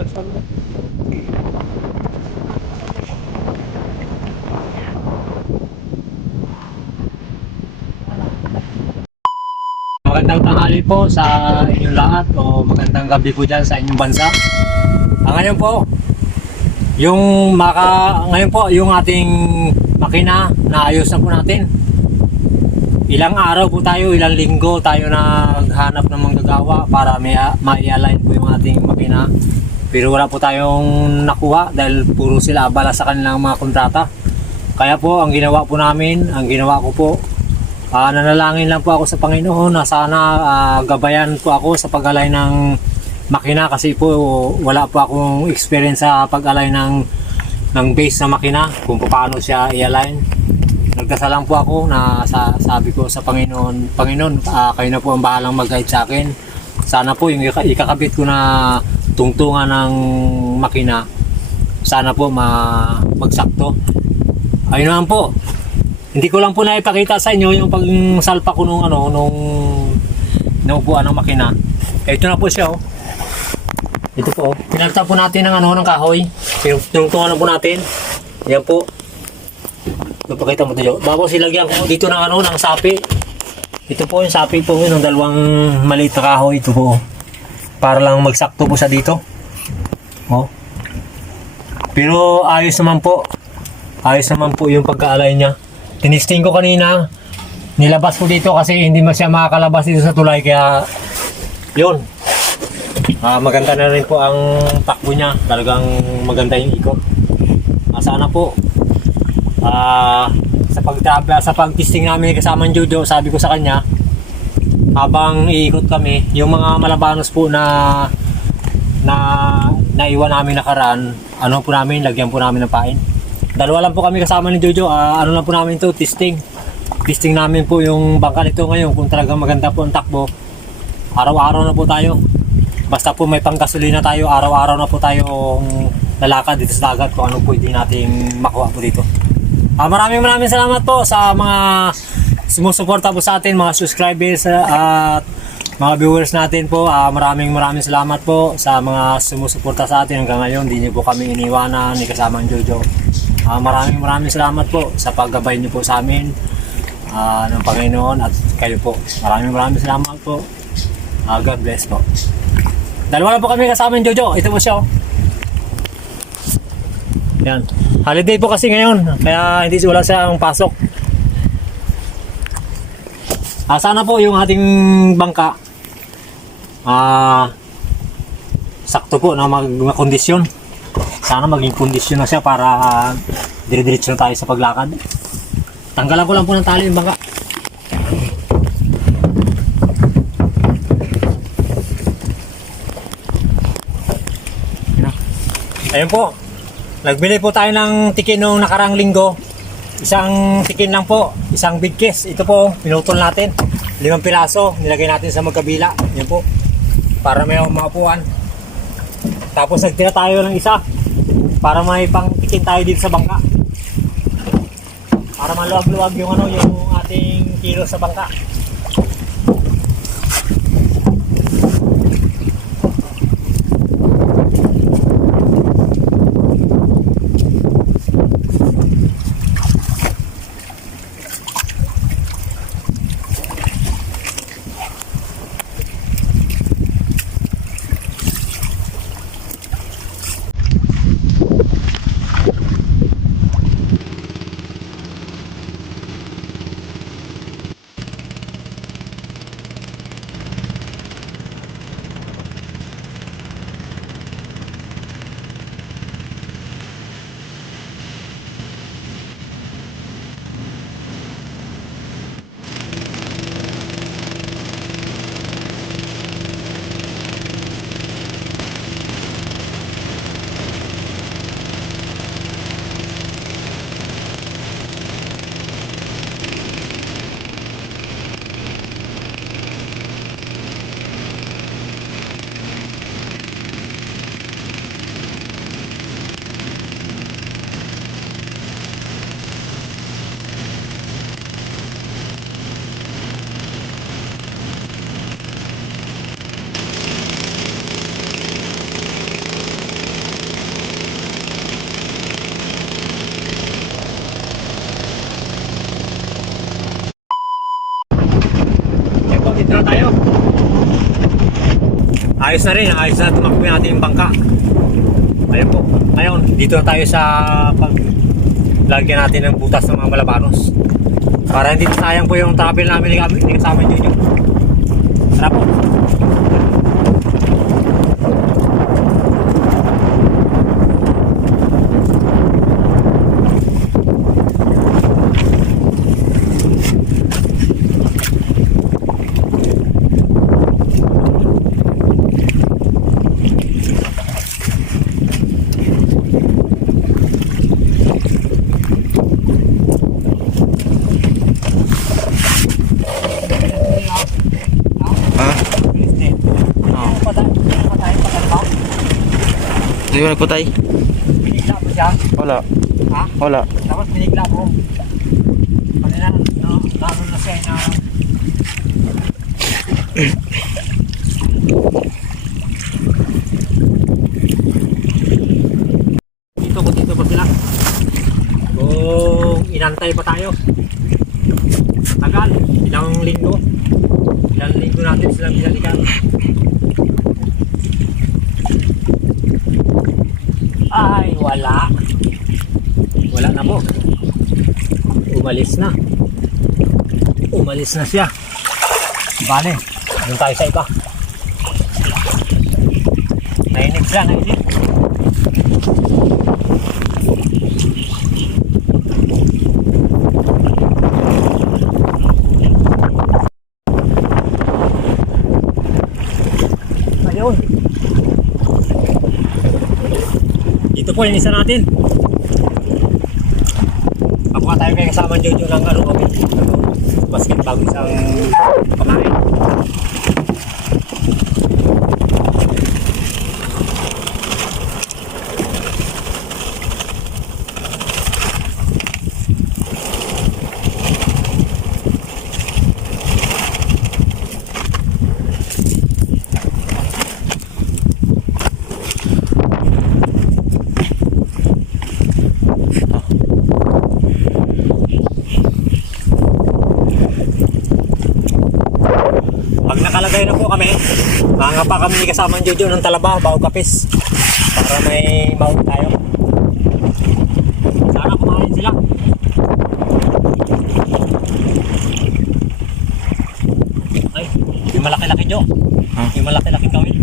Magandang tanghali po sa inyong lahat o magandang gabi po dyan sa inyong bansa. Ngayon po, ngayon po yung ating makina na ayos na po natin. Ilang araw po tayo, ilang linggo tayo naghanap ng manggagawa para ma-align po yung ating makina. Pero wala po tayong nakuha dahil puro sila abala sa kanilang mga kontrata. Kaya po ang ginawa ko po, nanalangin lang po ako sa Panginoon na sana gabayan po ako sa pag-alay ng makina kasi po wala po akong experience sa pag-alay ng base na makina kung paano siya i-align. Nagdasal lang po ako na sabi ko sa Panginoon, kayo na po ang bahalang mag-guide sa akin. Sana po yung ikakabit ko na tungtungan ng makina, sana po magsakto. Ayun naman po. Hindi ko lang po naipakita sa inyo yung pagsalpa ko nung upuan ng makina. Ito na po siya, oh. Ito po, oh. Pinalitan po natin ng kahoy. Tinungtungan na po natin. Yan po. Napakita mo dito. Tapos ilagyan ko dito ng sapi. Ito po yung sapi po ng dalawang maliit na kahoy. Ito po, oh. Para lang magsakto po siya dito. Oh. Pero ayos naman po. Ayos naman po yung pagka-alay niya. Tinisting ko kanina, nilabas ko dito kasi hindi siya makakalabas dito sa tulay, kaya yun. Maganda na rin po ang takbo niya, talagang maganda yung ikot. Sana po sa pag-testing namin kasama ng Jojo, sabi ko sa kanya habang iikot kami, yung mga malabanos po na naiwan namin nakaraan, lagyan po namin ng pain. Dalawa lang po kami kasama ni Jojo. Lang po namin ito, testing namin po yung bangka nito ngayon kung talagang maganda po ang takbo. Araw-araw na po tayo, basta po may panggasolina tayo, araw-araw na po tayo lalakad dito sa dagat kung ano pwede nating makuha po dito. Maraming salamat po sa mga sumusuporta po sa atin, mga subscribers at mga viewers natin po. Maraming salamat po sa mga sumusuporta sa atin hanggang ngayon. Hindi niyo po kami iniwanan ni kasamang Jojo. Maraming salamat po sa paggabay niyo po sa amin ng Panginoon at kayo po. Maraming salamat po. God bless po. Dalawa lang po kami kasama ng Jojo. Ito po siya, oh. Yan. Holiday po kasi ngayon, kaya hindi wala siyang pasok. Sana po yung ating bangka sakto po na magkondisyon. Sana maging kondisyon na siya para dire-diretso na tayo sa paglakad. Tanggalan ko lang po ng tali yung bangka. Ayun po. Nagbili po tayo ng tikin nung nakarang linggo. Isang tikin lang po, isang big case. Ito po, pinutol natin. 5 piraso, nilagay natin sa magkabila. Yan po. Para may maupuan. Tapos nagtira tayo ng isa para may pangtikin tayo dito sa bangka. Para maluwag-luwag yung ating kilo sa bangka. dito na tayo. Ayos na rin, ayos na tumakbo natin yung bangka. Ayun po, ngayon, dito na tayo sa paglagyan natin ng butas ng mga malabanos. Para hindi sayang po yung travel namin ni kasama nyo. Tara po. Hindi mo nagpatay? Binigla mo siya? Wala. Ha? Wala. Tapos binigla mo. Kanina, naroon na siya na... Dito pa sila. Kung inantay pa tayo. Tagal. Ilang linggo natin silang binalikan. Ay, wala na po. Umalis na siya. Bale, doon tayo sa iba. Nainig siya. Ayun. Ito po yung isa natin. Pakuha tayo kayo kasama Jojo ng basket bago isang pakain. Pag nakalagay na po kami, mangapa kami kasama Jojo ng talaba, bago kapis, para may maun tayo. Sana kumain sila. Ay, yung malaki-laki Jo. Yung malaki-laki gawin.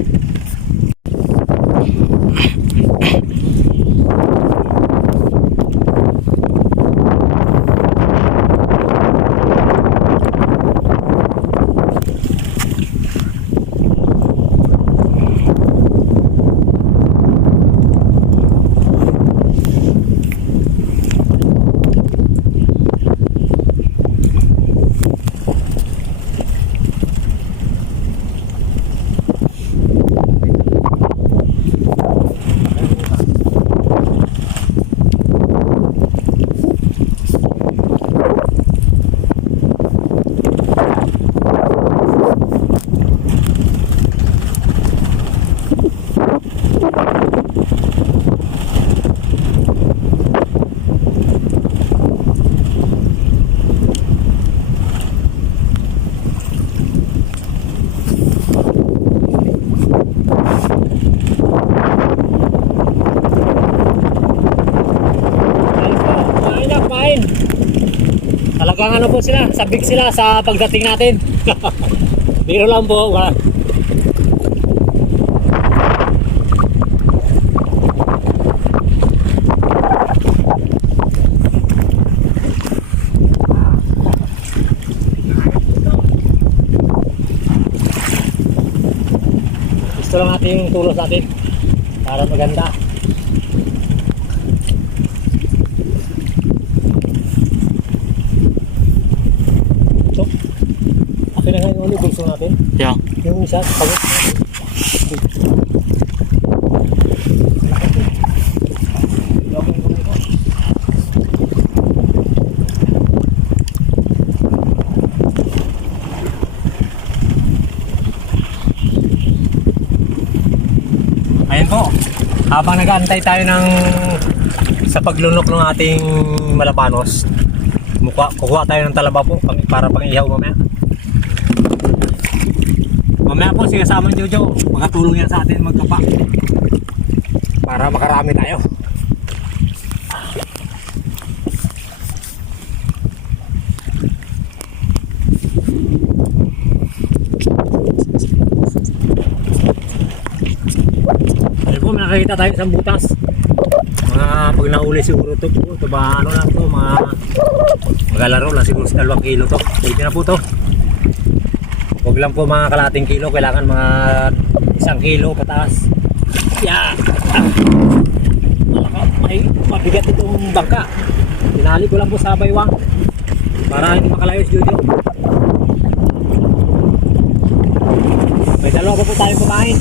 Talagang ano po sila, sabik sila sa pagdating natin. Biro lang po. Gusto lang natin yung tulos natin para maganda. Gusto natin? Yeah. Yung isa, pagod. Ayan po. Habang nag-aantay tayo sa paglunok ng ating malabanos, kukuha tayo ng talaba po para pang-ihaw mamaya. si kasamang Jojo. Makatulong yan sa atin magkapa. Para makarami tayo. Ayun po, may nakakita tayo isang butas. Mga pag nahuli siguro ito po. Ito ba ano lang to, mga magalaro lang siguro sa 2 kilo to. Pwede na po to. Huwag lang po mga kalating kilo, kailangan mga 1 kilo pataas. Yeah! May mabigat itong bangka. Tinali ko lang po sa baywang para hindi makalayo si Jojo. May 2 pa po tayong kumain.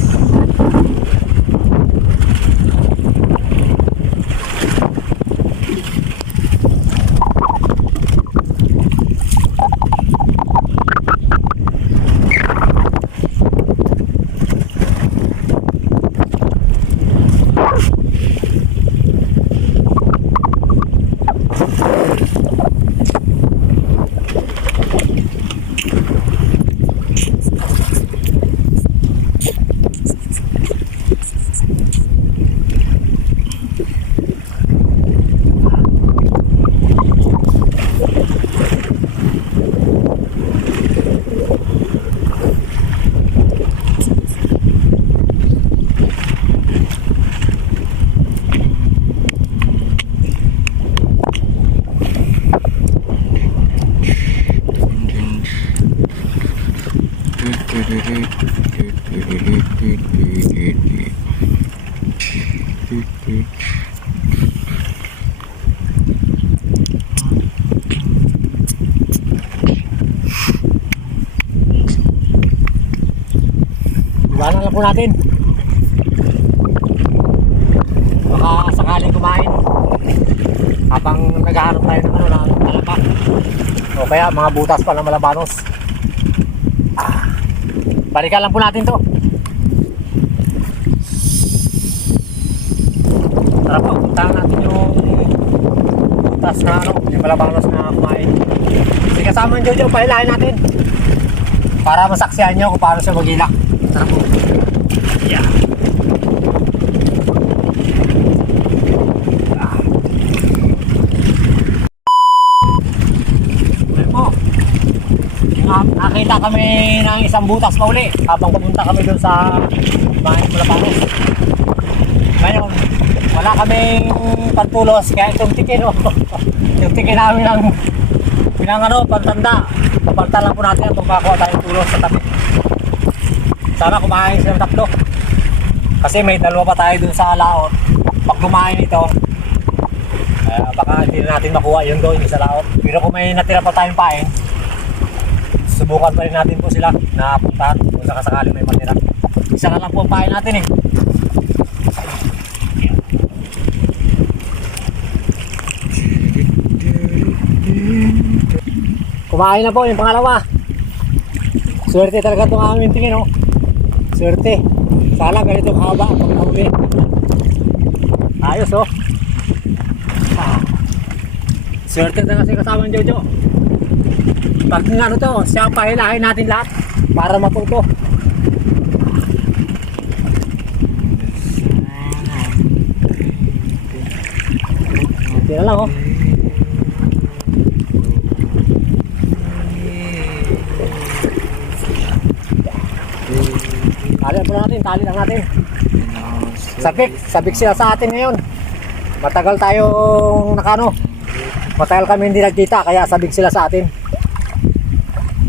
Iwanan lang po natin. Baka sakaling kumain habang naghahanap tayo ng ano, ng talapak o kaya mga butas pa ng malabanos. Balikan lang po natin to. Tara po, puntahan natin yung butas na ano, yung malabanos na kumain. Kasi kasama yung Jojo, pahilahin natin para masaksihan nyo kung paano siya magilak. Tara po. Yeah. Ayan po. Nakita kami ng isang butas pa uli habang pupunta kami doon sa bahay Malabanos. Ngayon, wala kaming pantulos kaya itong tikin yung tikin namin ng ano, pantanda. Papalta lang po natin at makakuha tayong tulos sa tabi. Sana kumain silang 3 kasi may 2 pa tayo dun sa laot. Pag kumain ito baka hindi na natin makuha yung doon sa laot, pero kung may natira pa tayong pain, subukan pa rin natin po sila na puntahan kung sakasakali may matira. Isa na lang po ang pain natin eh. Kumain na po yung pangalawa. Swerte talaga itong aming tingin, oh. Swerte. Sana ganito kahaba pag nahuli. Ayos, oh. Swerte talaga kasi kasama ng Jojo. Pag ano to, siya pahilahin natin lahat para matuto. Tira lang, oh. Tali lang natin. Sabik sila sa atin ngayon. Matagal tayong nakano. Matagal kami hindi nagkita kaya sabik sila sa atin.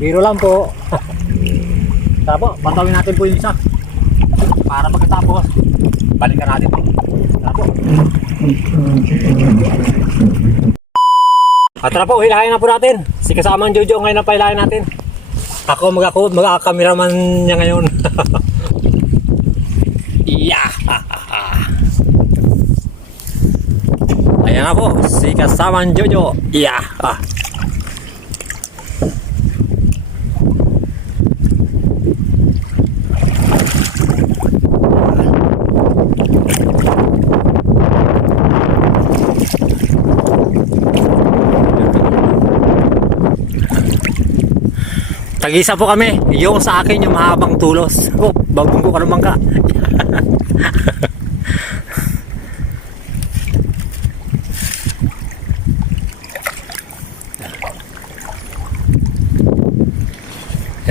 Biro lang po. Tara po, pantawin natin po yung isa. Para pagkatapos, balikan natin po. Tara po. At tara po, hilahin na po natin. Si kasamang Jojo ngayon ang pahilahin natin. Ako mag-cameraman niya ngayon. Yeah. Ayan na po, si kasamang Jojo. Yeah. Tag-isa po kami. Yung sa akin yung mahabang tulos. Oh, babunggo ka naman ka.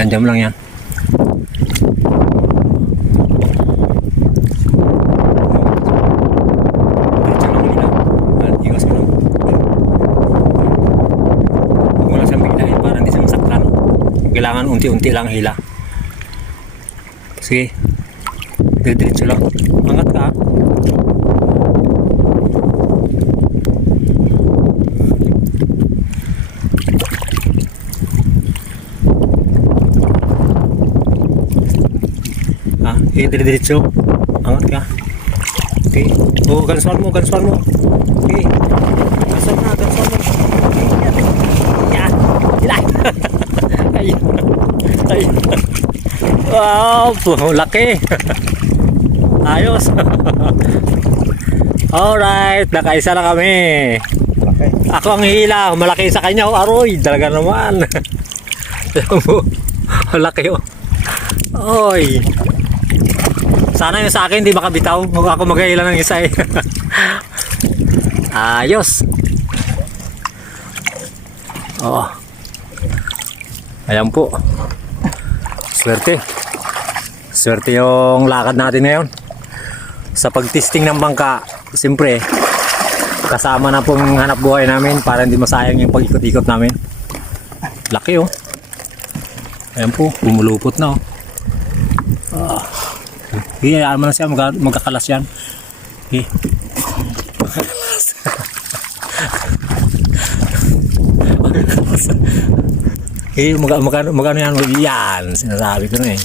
Yan, jam lang yan. Diretso lang ilaw. Iwas mo lang. Huwag mo lang siyang biglahin para hindi siya masaktan. Kailangan unti-unti lang hila. Sige. Diretso lang. Angat ka. Okay, diretso. Angat ka. Okay. Oh, gansuan mo. Okay. Gansuan mo. Okay, yan. Yan. Ayun. Ayun. Wow, laki. Ayos. Alright, nakaisa na kami. Ako ang hila, malaki sa kanya. Aroy, talaga naman. Laki oh. Oy. Sana yung sa akin di makabitaw. Ako mag-aila ng isa eh. Ayos. Oh. Ayan po. Swerte. Swerte yung lakad natin ngayon. Sa pagtesting ng bangka, siyempre kasama na pong hanap buhay namin para hindi masayang yung pag-ikot-ikot namin. Laki oh. Ayan po, bumulupot na oh. Okay, hayaan mo na siya, magkakalas yan. Okay. Okay, magkano yan? Yan, sinasabi ko na eh.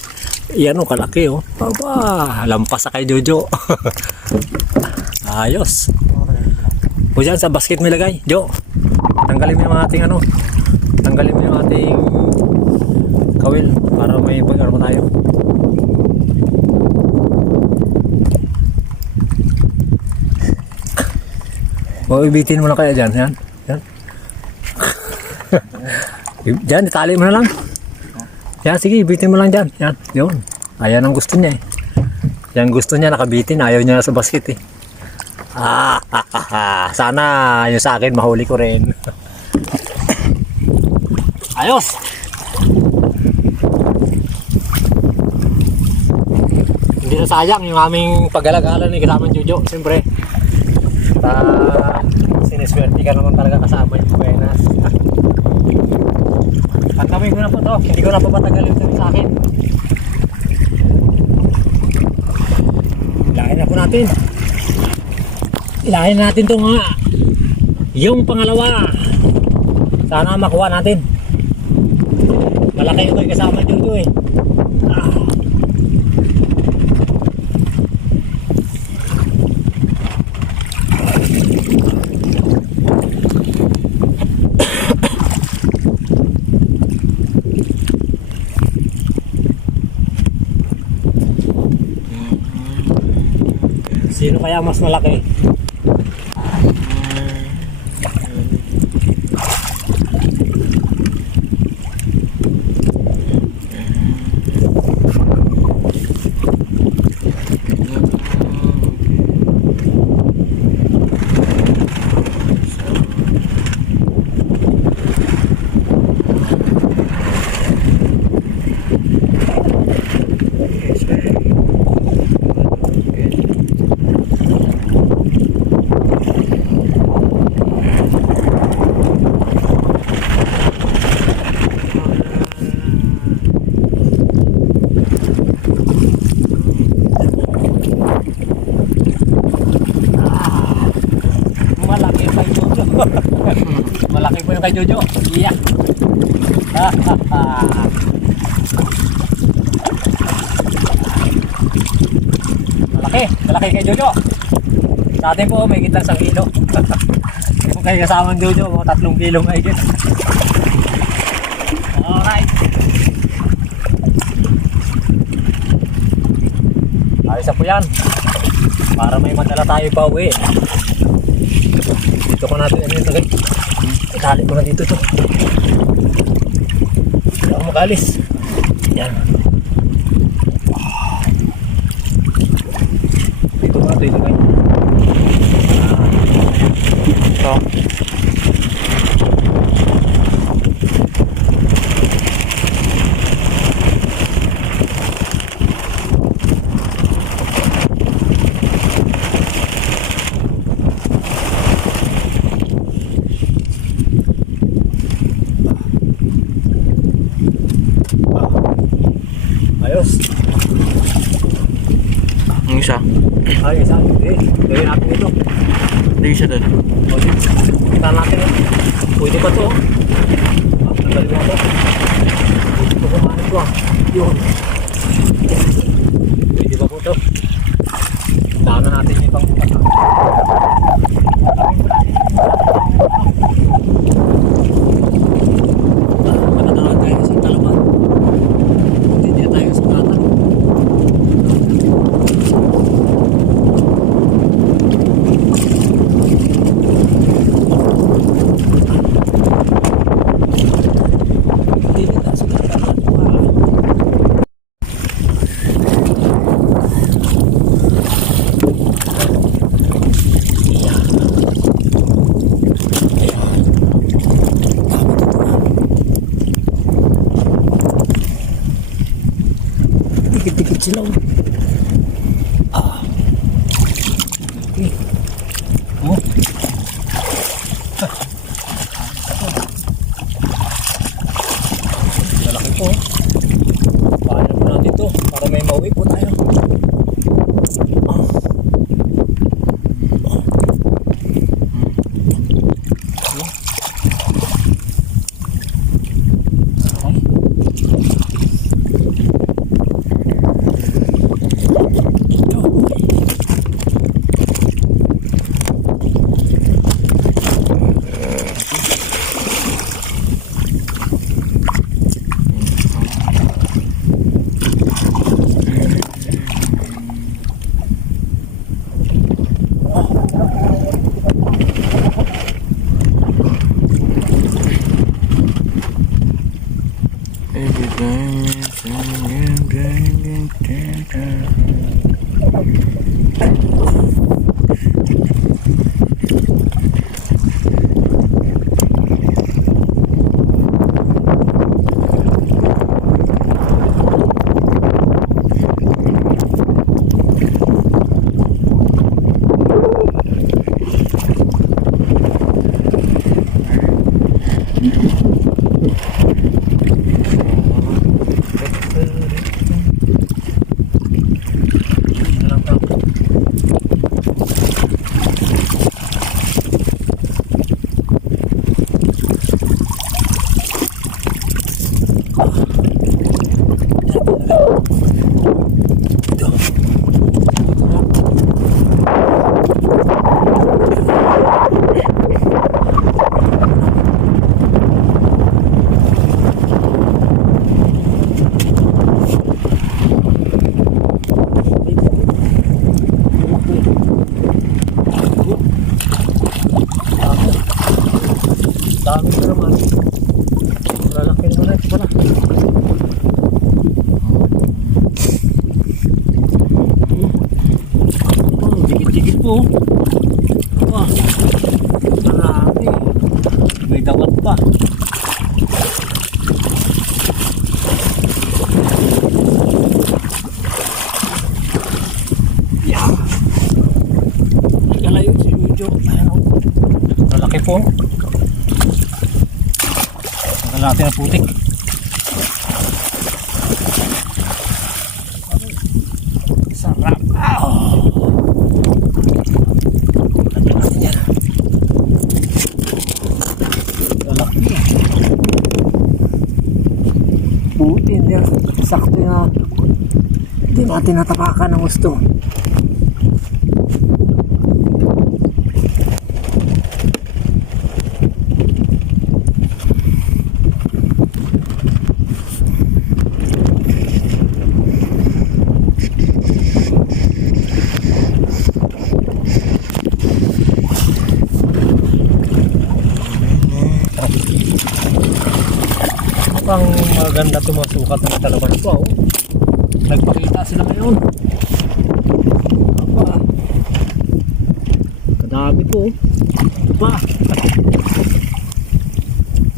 Yan o, kalaki o. Aba, lampas sa kay Jojo. Ayos. O dyan, sa basket may lagay. Jo, tanggalin mo yung ating ano. Tanggalin mo yung ating kawil para may pag-arma tayo. O, ibitin mo lang kaya dyan. Yan. Yan. Dyan, itali mo na lang. Yan, sige, ibitin mo lang dyan. Yan, yun. Ayan ang gusto niya eh. Yan gusto niya, nakabitin. Ayaw niya sa basket eh. Sana yung sa akin, mahuli ko rin. Ayos! Hindi na sayang yung aming paggalagalan ni kasamang Jojo. Siyempre. Siniswerte ka naman talaga kasama yung buenas. Pagkawin ko na po to, hindi ko na papatagalin ito sa akin. Ilahin na po natin. Ilahin natin ito nga. Yung pangalawa. Sana makuha natin. Malaki ito yung kasama Jojo eh. Sino kaya mas malaki? Malaki po yung kay Jojo. Iya. Malaki kay Jojo. Sa atin po may kitang 1 kilo. Kung kayo kasamang Jojo, 3 kilo mahigit. Alright. Ayos na po yan. Para may madala tayo pa uwi. Dito ko natin ano yung tagay. Itali ko na dito to. magalis. Yan. Dito nga, dito nga. Ito. Ayos. Ang isa. Ay, isa. Okay. Gawin natin ito. Hindi isa doon. Okay. Kita natin. Pwede pa ito. Tanggalin mo ito. Ito kumain ito ah. Yun. Pwede pa po ito. Daanan natin yung ibang bukas. Matatawa tayo sa talaba. Hindi tayo sa katan. Dikit-dikit sila. Okay. Oh. Lalaki po. Paano po natin ito para may mauwi po tayo. Dami ko naman. Lalaki naman ito pala. Dikit-dikit po. Aba, marami. May dawat pa. Yeah. Nagkalayo si Jojo. Lalaki po. Natin na putik. Sarap. Oh. Natin yan. Lalaki. Putin yan. Sakto na. Hindi natin natapakan ng gusto. maganda itong mga sukat ng talaman ito. Oh. Nagpakita sila ngayon. Aba. Kadami po. Aba.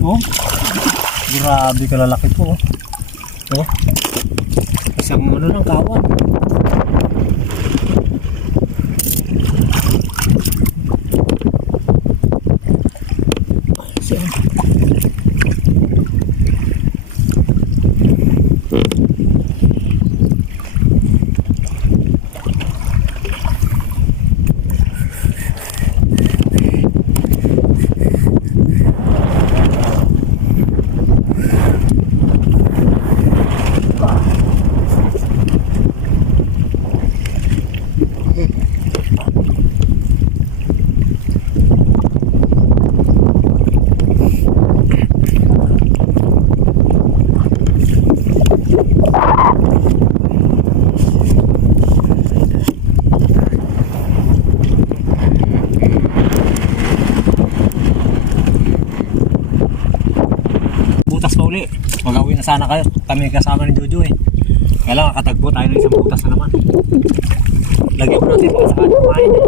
Oh. Grabe kalalaki po. Oh. Isang ano lang kawan. Butas pa uli. Mag-uwi na sana kayo. Kami kasama ni Jojo eh. Kaya lang kakatagpo tayo ng isang butas na naman. Lagyan ko natin baka saan kumain eh.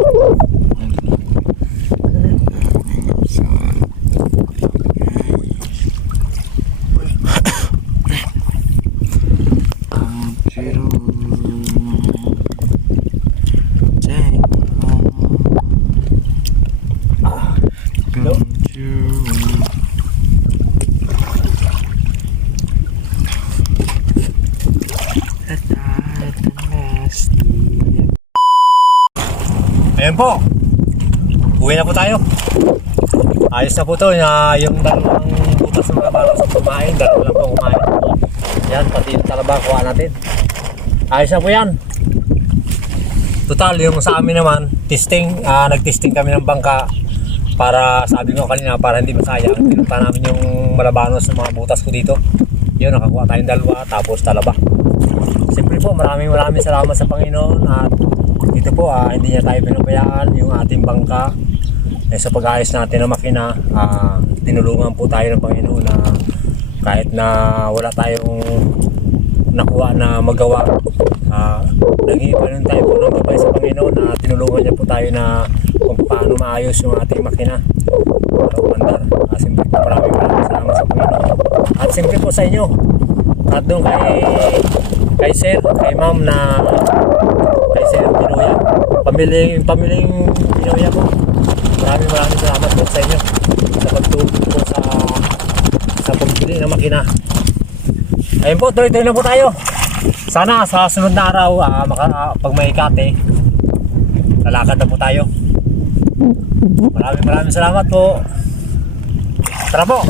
Ayan po. Uwi na po tayo. Ayos na po to. Yung dalawang butas ng labanos sa kumain. Dalawa lang po kumain. Yan, pati yung talaba kuha natin. Ayos na po yan. Total, yung sa amin naman, testing. Nag-testing kami ng bangka para, sabi ko kanina, para hindi masayang. Pinunta namin yung malabanos ng mga butas ko dito. Yun, nakakuha tayong dalawa, tapos talaba. Siyempre po, maraming salamat sa Panginoon at ito po, hindi niya tayo pinabayaan yung ating bangka sa pag-ayos natin ng makina. Tinulungan po tayo ng Panginoon na kahit na wala tayong nakuha na magawa, nag-iipanon tayo po ng gabay sa Panginoon na tinulungan niya po tayo na kung paano maayos yung ating makina para umandar. Siyempre po, maraming salamat sa Panginoon at siyempre po sa inyo at doon kay sir, kay ma'am na kay sir Pinoya, pamiling Pinoya po. Maraming salamat po sa inyo sa pagtulong po sa pagbili ng makina. Ayun po, tuloy-tuloy na po tayo. Sana sa sunod na araw, pag may kate, lalakad na po tayo. Maraming salamat po. Tara po.